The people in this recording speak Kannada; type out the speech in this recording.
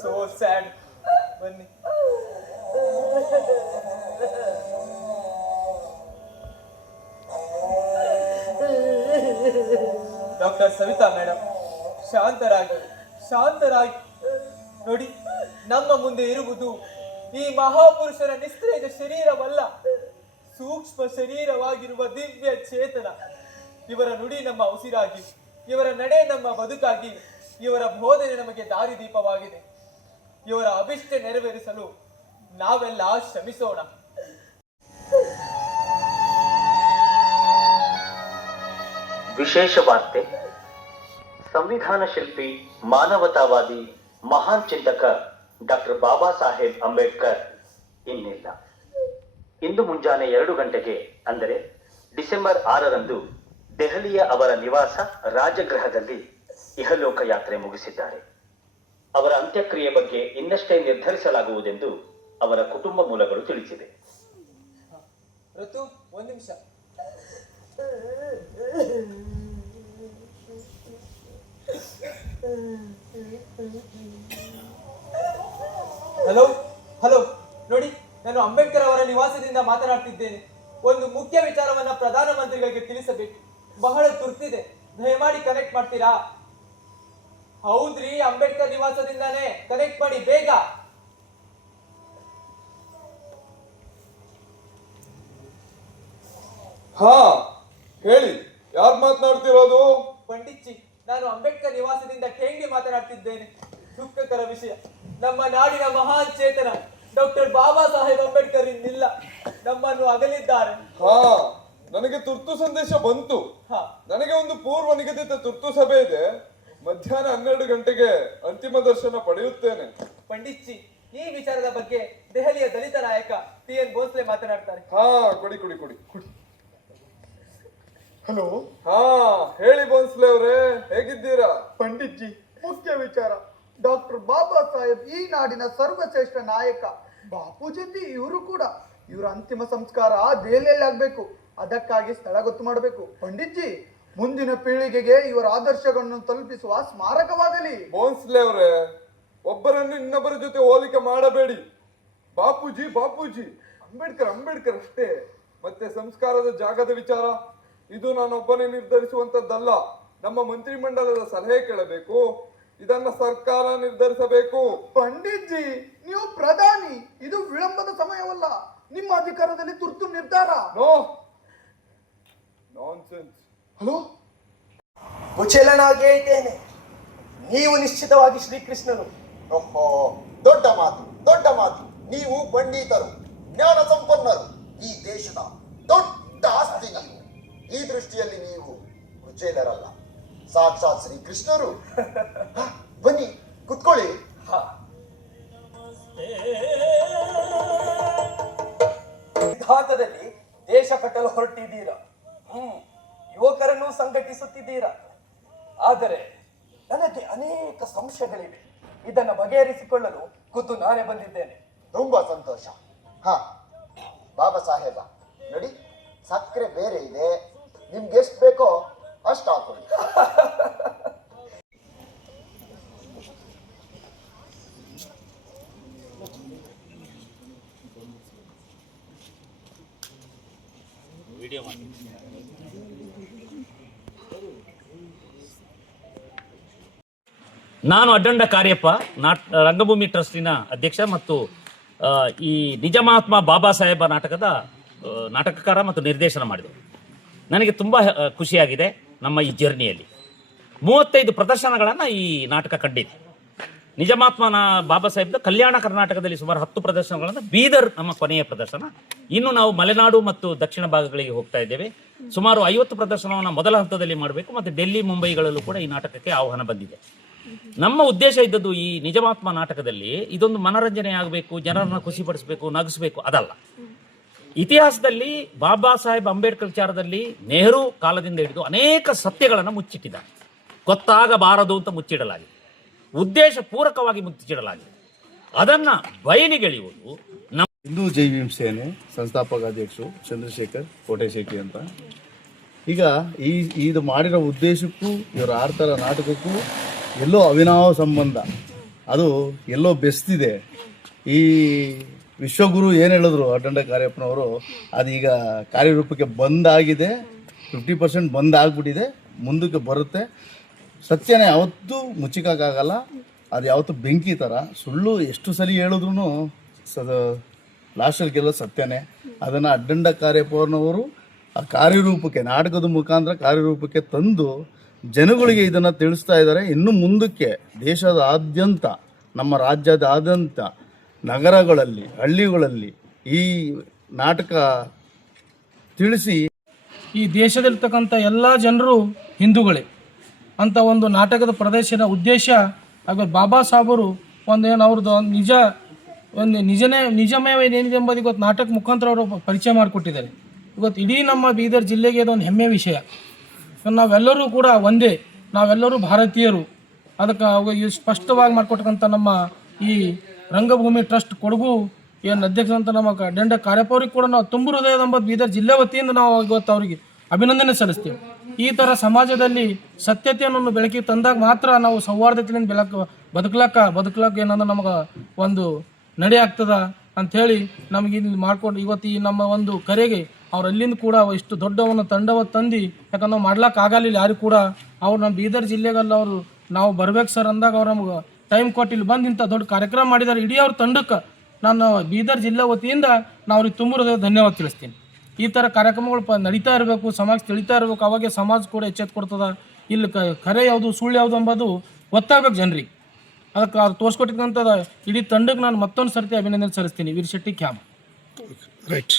So sad. ಬನ್ನಿ. ಡಾಕ್ಟರ್ ಸವಿತಾ ಮೇಡಮ್, ಶಾಂತರಾಗಿ ಶಾಂತರಾಗಿ. ನೋಡಿ, ನಮ್ಮ ಮುಂದೆ ಇರುವುದು ಈ ಮಹಾಪುರುಷರ ನಿಸ್ತ್ರೇಜ ಶರೀರವಲ್ಲ, ಸೂಕ್ಷ್ಮ ಶರೀರವಾಗಿರುವ ದಿವ್ಯ ಚೇತನ. ಇವರ ನುಡಿ ನಮ್ಮ ಉಸಿರಾಗಿ, ಇವರ ನಡೆ ನಮ್ಮ ಬದುಕಾಗಿ, ಇವರ ಬೋಧನೆ ನಮಗೆ ದಾರಿದೀಪವಾಗಿದೆ. ಇವರ ಅಭಿಷ್ಟ ನೆರವೇರಿಸಲು ನಾವೆಲ್ಲ ಶ್ರಮಿಸೋಣ. ವಿಶೇಷ ವಾರ್ತೆ. ಸಂವಿಧಾನ ಶಿಲ್ಪಿ, ಮಾನವತಾವಾದಿ, ಮಹಾನ್ ಚಿಂತಕ ಡಾಕ್ಟರ್ ಬಾಬಾ ಸಾಹೇಬ್ ಅಂಬೇಡ್ಕರ್ ಇನ್ನಿಲ್ಲ. ಇಂದು ಮುಂಜಾನೆ 2 ಗಂಟೆಗೆ, ಅಂದರೆ ಡಿಸೆಂಬರ್ 6ರಂದು ದೆಹಲಿಯ ಅವರ ನಿವಾಸ ರಾಜಗೃಹದಲ್ಲಿ ಇಹಲೋಕ ಯಾತ್ರೆ ಮುಗಿಸಿದ್ದಾರೆ. ಅವರ ಅಂತ್ಯಕ್ರಿಯೆ ಬಗ್ಗೆ ಇನ್ನಷ್ಟೇ ನಿರ್ಧರಿಸಲಾಗುವುದೆಂದು ಅವರ ಕುಟುಂಬ ಮೂಲಗಳು ತಿಳಿಸಿವೆ. ಋತು, ಒಂದು ನಿಮಿಷ. ಹಲೋ ಹಲೋ, ನೋಡಿ, ನಾನು ಅಂಬೇಡ್ಕರ್ ಅವರ ನಿವಾಸದಿಂದ ಮಾತನಾಡ್ತಿದ್ದೇನೆ. ಒಂದು ಮುಖ್ಯ ವಿಚಾರವನ್ನ ಪ್ರಧಾನಮಂತ್ರಿಗಳಿಗೆ ತಿಳಿಸಬೇಕು. ಬಹಳ ತುರ್ತಿದೆ, ದಯಮಾಡಿ ಕನೆಕ್ಟ್ ಮಾಡ್ತೀರಾ? ಹೌದ್ರಿ, ಅಂಬೇಡ್ಕರ್ ನಿವಾಸದಿಂದಾನೇ, ಕನೆಕ್ಟ್ ಮಾಡಿ ಬೇಗ. ಹಾ ಹೇಳಿ, ಯಾರು ಮಾತನಾಡ್ತಿರೋದು? ಪಂಡಿತ್ಜಿ, ನಾನು ಅಂಬೇಡ್ಕರ್ ನಿವಾಸದಿಂದ ಖೇಂಗಿ ಮಾತನಾಡ್ತಿದ್ದೇನೆ. ದುಃಖಕರ ವಿಷಯ, ನಮ್ಮ ನಾಡಿನ ಮಹಾನ್ ಚೇತನ ಡಾಕ್ಟರ್ ಬಾಬಾ ಸಾಹೇಬ್ ಅಂಬೇಡ್ಕರ್ ಇನ್ನಿಲ್ಲ, ನಮ್ಮನ್ನು ಅಗಲಿದ್ದಾರೆ. ಹಾ, ನನಗೆ ತುರ್ತು ಸಂದೇಶ ಬಂತು. ನನಗೆ ಒಂದು ಪೂರ್ವ ನಿಗದಿತ ತುರ್ತು ಸಭೆ ಇದೆ. ಮಧ್ಯಾಹ್ನ 12 ಗಂಟೆಗೆ ಅಂತಿಮ ದರ್ಶನ ಪಡೆಯುತ್ತೇನೆ. ಪಂಡಿತ್ಜಿ, ಈ ವಿಚಾರದ ಬಗ್ಗೆ ದೆಹಲಿಯ ದಲಿತ ನಾಯಕ TN ಭೋಸ್ಲೆ ಮಾತನಾಡ್ತಾರೆ. ಹಾ, ಕೊಡಿ ಕೊಡಿ ಕೊಡಿ ಕೊಡಿ. ಹಲೋ. ಹಾ ಹೇಳಿ ಭೋಸ್ಲೆ ಅವರೇ, ಹೇಗಿದ್ದೀರಾ? ಪಂಡಿತ್ಜಿ, ಮುಖ್ಯ ವಿಚಾರ. ಡಾಕ್ಟರ್ ಬಾಬಾ ಸಾಹೇಬ್ ಈ ನಾಡಿನ ಸರ್ವಶ್ರೇಷ್ಠ ನಾಯಕ. ಬಾಪೂಜಿ ಇವರು ಕೂಡ. ಇವರ ಅಂತಿಮ ಸಂಸ್ಕಾರ ದೆಹಲಿಯಲ್ಲಿ ಆಗ್ಬೇಕು. ಅದಕ್ಕಾಗಿ ಸ್ಥಳ ಗೊತ್ತು ಮಾಡಬೇಕು. ಪಂಡಿತ್ಜಿ, ಮುಂದಿನ ಪೀಳಿಗೆಗೆ ಇವರ ಆದರ್ಶಗಳನ್ನು ತಲುಪಿಸುವ ಸ್ಮಾರಕವಾಗಲಿ. ಭೋಸ್ಲೆ ಅವರೇ, ಒಬ್ಬರನ್ನು ಇನ್ನೊಬ್ಬರ ಜೊತೆ ಹೋಲಿಕೆ ಮಾಡಬೇಡಿ. ಬಾಪೂಜಿ ಬಾಪೂಜಿ, ಅಂಬೇಡ್ಕರ್ ಅಂಬೇಡ್ಕರ್ ಅಷ್ಟೇ. ಮತ್ತೆ ಸಂಸ್ಕಾರದ ಜಾಗದ ವಿಚಾರ, ಇದು ನಾನೊಬ್ಬನೇ ನಿರ್ಧರಿಸುವಂತದ್ದಲ್ಲ. ನಮ್ಮ ಮಂತ್ರಿಮಂಡಲದ ಸಲಹೆ ಕೇಳಬೇಕು. ಇದನ್ನ ಸರ್ಕಾರ ನಿರ್ಧರಿಸಬೇಕು. ಪಂಡಿತ್ಜಿ, ನೀವು ಪ್ರಧಾನಿ, ಇದು ವಿಳಂಬದ ಸಮಯವಲ್ಲ. ನಿಮ್ಮ ಅಧಿಕಾರದಲ್ಲಿ ತುರ್ತು ನಿರ್ಧಾರ. No nonsense. ಹಲೋ. ಕುಚೇಲನಾಗೇ ಇದ್ದೇನೆ. ನೀವು ನಿಶ್ಚಿತವಾಗಿ ಶ್ರೀಕೃಷ್ಣನು. ಓಹೋ, ದೊಡ್ಡ ಮಾತು ದೊಡ್ಡ ಮಾತು. ನೀವು ಪಂಡಿತರು, ಜ್ಞಾನ ಸಂಪನ್ನರು, ಈ ದೇಶದ ದೊಡ್ಡ ಆಸ್ತಿ ನೀವು. ಈ ದೃಷ್ಟಿಯಲ್ಲಿ ನೀವು ಕುಚೇಲರಲ್ಲ, ಸಾಕ್ಷಾತ್ ಶ್ರೀಕೃಷ್ಣರು. ಬನ್ನಿ ಕುತ್ಕೊಳ್ಳಿ. ಸಿದ್ಧಾಂತದಲ್ಲಿ ದೇಶ ಕಟ್ಟಲು ಹೊರಟಿದ್ದೀರಾ. ಯುವಕರನ್ನು ಸಂಘಟಿಸುತ್ತಿದ್ದೀರಾ. ಆದರೆ ನನಗೆ ಅನೇಕ ಸಂಶಯಗಳಿವೆ. ಇದನ್ನು ಬಗೆಹರಿಸಿಕೊಳ್ಳಲು ಖುದ್ದು ನಾನೇ ಬಂದಿದ್ದೇನೆ. ತುಂಬಾ ಸಂತೋಷ. ಹಾ, ಬಾಬಾ ಸಾಹೇಬ ನೋಡಿ, ಸಕ್ಕರೆ ಬೇರೆ ಇದೆ, ನಿಮ್ಗೆ ಎಷ್ಟು ಬೇಕೋ ಅಷ್ಟು ಹಾಕೊಳ್ಳಿ. ನಾನು ಅಡ್ಡಂಡ ಕಾರ್ಯಪ್ಪ, ರಂಗಭೂಮಿ ಟ್ರಸ್ಟಿನ ಅಧ್ಯಕ್ಷ ಮತ್ತು ಈ ನಿಜ ಮಹಾತ್ಮ ಬಾಬಾ ಸಾಹೇಬ ನಾಟಕದ ನಾಟಕಕಾರ ಮತ್ತು ನಿರ್ದೇಶನ ಮಾಡಿದೆ. ನನಗೆ ತುಂಬ ಖುಷಿಯಾಗಿದೆ. ನಮ್ಮ ಈ ಜರ್ನಿಯಲ್ಲಿ 35 ಪ್ರದರ್ಶನಗಳನ್ನು ಈ ನಾಟಕ ಕಂಡಿದೆ. ನಿಜ ಮಹಾತ್ಮ ಬಾಬಾ ಸಾಹೇಬ್ದ ಕಲ್ಯಾಣ ಕರ್ನಾಟಕದಲ್ಲಿ ಸುಮಾರು 10 ಪ್ರದರ್ಶನಗಳನ್ನು, ಬೀದರ್ ನಮ್ಮ ಕೊನೆಯ ಪ್ರದರ್ಶನ. ಇನ್ನು ನಾವು ಮಲೆನಾಡು ಮತ್ತು ದಕ್ಷಿಣ ಭಾಗಗಳಿಗೆ ಹೋಗ್ತಾ ಇದ್ದೇವೆ. ಸುಮಾರು 50 ಪ್ರದರ್ಶನವನ್ನು ಮೊದಲ ಹಂತದಲ್ಲಿ ಮಾಡಬೇಕು. ಮತ್ತು ಡೆಲ್ಲಿ, ಮುಂಬೈಗಳಲ್ಲೂ ಕೂಡ ಈ ನಾಟಕಕ್ಕೆ ಆಹ್ವಾನ ಬಂದಿದೆ. ನಮ್ಮ ಉದ್ದೇಶ ಇದ್ದದ್ದು ಈ ನಿಜ ಮಹಾತ್ಮ ನಾಟಕದಲ್ಲಿ ಇದೊಂದು ಮನರಂಜನೆ ಆಗಬೇಕು, ಜನರನ್ನು ಖುಷಿಪಡಿಸಬೇಕು, ನಗಿಸಬೇಕು, ಅದಲ್ಲ. ಇತಿಹಾಸದಲ್ಲಿ ಬಾಬಾ ಸಾಹೇಬ್ ಅಂಬೇಡ್ಕರ್ ವಿಚಾರದಲ್ಲಿ ನೆಹರು ಕಾಲದಿಂದ ಹಿಡಿದು ಅನೇಕ ಸತ್ಯಗಳನ್ನು ಮುಚ್ಚಿಟ್ಟಿದ್ದಾರೆ. ಗೊತ್ತಾಗಬಾರದು ಅಂತ ಮುಚ್ಚಿಡಲಾಗಿದೆ, ಉದ್ದೇಶ ಪೂರಕವಾಗಿ ಮುಚ್ಚಿಡಲಾಗಿದೆ. ಅದನ್ನ ಬಯಲಿಗೆಳೆಯುವುದು ನಮ್ಮ ಹಿಂದೂ ಜೈ ಭೀಮ್ ಸೇನೆ ಸಂಸ್ಥಾಪಕ ಅಧ್ಯಕ್ಷರು ಚಂದ್ರಶೇಖರ್ ಕೋಟೆಶೇಖಿ ಅಂತ. ಈಗ ಇದು ಮಾಡಿರೋ ಉದ್ದೇಶಕ್ಕೂ ಇವರ ಆಡ್ತಾರ ನಾಟಕಕ್ಕೂ ಎಲ್ಲೋ ಅವಿನಾವ ಸಂಬಂಧ, ಅದು ಎಲ್ಲೋ ಬೆಸ್ತಿದೆ. ಈ ವಿಶ್ವಗುರು ಏನು ಹೇಳಿದ್ರು ಅಡ್ಡಂಡ ಕಾರ್ಯಪ್ಪನವರು, ಅದೀಗ ಕಾರ್ಯರೂಪಕ್ಕೆ ಬಂದಾಗಿದೆ. 50% ಬಂದಾಗ್ಬಿಟ್ಟಿದೆ, ಮುಂದಕ್ಕೆ ಬರುತ್ತೆ. ಸತ್ಯನೇ ಯಾವತ್ತೂ ಮುಚ್ಚಿಕ್ಕಾಗಲ್ಲ, ಅದು ಯಾವತ್ತೂ ಬೆಂಕಿ ಥರ. ಸುಳ್ಳು ಎಷ್ಟು ಸಲ ಹೇಳಿದ್ರು ಲಾಸ್ಟಲ್ಲಿ ಗೆಲ್ಲೋ ಸತ್ಯನೇ. ಅದನ್ನು ಅಡ್ಡಂಡ ಕಾರ್ಯಪ್ಪನವರು ಆ ಕಾರ್ಯರೂಪಕ್ಕೆ, ನಾಟಕದ ಮುಖಾಂತರ ಕಾರ್ಯರೂಪಕ್ಕೆ ತಂದು ಜನಗಳಿಗೆ ಇದನ್ನು ತಿಳಿಸ್ತಾ ಇದ್ದಾರೆ. ಇನ್ನು ಮುಂದಕ್ಕೆ ದೇಶದಾದ್ಯಂತ, ನಮ್ಮ ರಾಜ್ಯದಾದ್ಯಂತ ನಗರಗಳಲ್ಲಿ, ಹಳ್ಳಿಗಳಲ್ಲಿ ಈ ನಾಟಕ ತಿಳಿಸಿ ಈ ದೇಶದಲ್ಲಿರ್ತಕ್ಕಂಥ ಎಲ್ಲ ಜನರು ಹಿಂದೂಗಳೇ ಅಂತ ಒಂದು ನಾಟಕದ ಪ್ರದರ್ಶನ ಉದ್ದೇಶ. ಹಾಗೆ ಬಾಬಾ ಸಾಹೇಬರು ಒಂದೇನು ಅವ್ರದ್ದು ಒಂದು ನಿಜಮೇವ ಏನಿದೆ ಎಂಬುದು ಇವತ್ತು ನಾಟಕ ಮುಖಾಂತರ ಅವರು ಪರಿಚಯ ಮಾಡಿಕೊಟ್ಟಿದ್ದಾರೆ. ಇವತ್ತು ಇಡೀ ನಮ್ಮ ಬೀದರ್ ಜಿಲ್ಲೆಗೆ ಇದೊಂದು ಹೆಮ್ಮೆಯ ವಿಷಯ. ನಾವೆಲ್ಲರೂ ಕೂಡ ಒಂದೇ, ನಾವೆಲ್ಲರೂ ಭಾರತೀಯರು. ಅದಕ್ಕೆ ಸ್ಪಷ್ಟವಾಗಿ ಮಾಡಿಕೊಟ್ಟಂಥ ನಮ್ಮ ಈ ರಂಗಭೂಮಿ ಟ್ರಸ್ಟ್ ಕೊಡಗು ಏನು ಅಧ್ಯಕ್ಷ ಅಂತ ನಮ್ಮ ಅಡ್ಡಂಡ ಕಾರ್ಯಪ್ಪ ಅವ್ರಿಗೆ ಕೂಡ ನಾವು ತುಂಬ ಹೃದಯದ ಎಂಬುದು ಬೀದರ್ ಜಿಲ್ಲೆ ವತಿಯಿಂದ ನಾವು ಇವತ್ತು ಅವರಿಗೆ ಅಭಿನಂದನೆ ಸಲ್ಲಿಸ್ತೀವಿ. ಈ ಥರ ಸಮಾಜದಲ್ಲಿ ಸತ್ಯತೆಯನ್ನು ಬೆಳಕಿಗೆ ತಂದಾಗ ಮಾತ್ರ ನಾವು ಸೌಹಾರ್ದತೆಯಿಂದ ಬದುಕಲಕ್ಕ ಏನಂದ್ರೆ ನಮಗೆ ಒಂದು ನಡೆ ಆಗ್ತದ ಅಂಥೇಳಿ ನಮಗೆ ಇಲ್ಲಿ ಮಾಡ್ಕೊಂಡು ಇವತ್ತು ಈ ನಮ್ಮ ಒಂದು ಕರೆಗೆ ಅವ್ರು ಅಲ್ಲಿಂದ ಕೂಡ ಇಷ್ಟು ದೊಡ್ಡ ಒಂದು ತಂಡವ ತಂದು, ಯಾಕಂದ್ರೆ ನಾವು ಮಾಡ್ಲಿಕ್ಕೆ ಆಗಲಿಲ್ಲ ಯಾರು ಕೂಡ. ಅವ್ರು ನಮ್ಮ ಬೀದರ್ ಜಿಲ್ಲೆಗಲ್ಲ ಅವರು ನಾವು ಬರ್ಬೇಕು ಸರ್ ಅಂದಾಗ ಅವ್ರು ನಮ್ಗೆ ಟೈಮ್ ಕೊಟ್ಟು ಇಲ್ಲಿ ಬಂದು ಇಂಥ ದೊಡ್ಡ ಕಾರ್ಯಕ್ರಮ ಮಾಡಿದ್ದಾರೆ. ಇಡೀ ಅವ್ರ ತಂಡಕ್ಕೆ ನಾನು ಬೀದರ್ ಜಿಲ್ಲೆ ವತಿಯಿಂದ ನಾವು ಅವ್ರಿಗೆ ತುಂಬ ಧನ್ಯವಾದ ತಿಳಿಸ್ತೀನಿ. ಈ ಥರ ಕಾರ್ಯಕ್ರಮಗಳು ನಡೀತಾ ಇರಬೇಕು, ಸಮಾಜ ತಿಳಿತಾ ಇರಬೇಕು. ಅವಾಗೆ ಸಮಾಜ ಕೂಡ ಎಚ್ಚೆತ್ತು ಕೊಡ್ತದೆ. ಇಲ್ಲಿ ಕರೆ ಯಾವುದು ಸುಳ್ಳು ಯಾವುದು ಎಂಬುದು ಗೊತ್ತಾಗಬೇಕು ಜನರಿಗೆ. ಅದಕ್ಕೆ ಅದು ತೋರಿಸ್ಕೊಟ್ಟಿದ್ದಂಥದ್ದು ಇಡೀ ತಂಡಕ್ಕೆ ನಾನು ಮತ್ತೊಂದು ಸರ್ತಿ ಅಭಿನಂದನೆ ಸಲ್ಲಿಸ್ತೀನಿ. ವೀರ್ ಶೆಟ್ಟಿ ಕ್ಯಾಮ್. ರೈಟ್.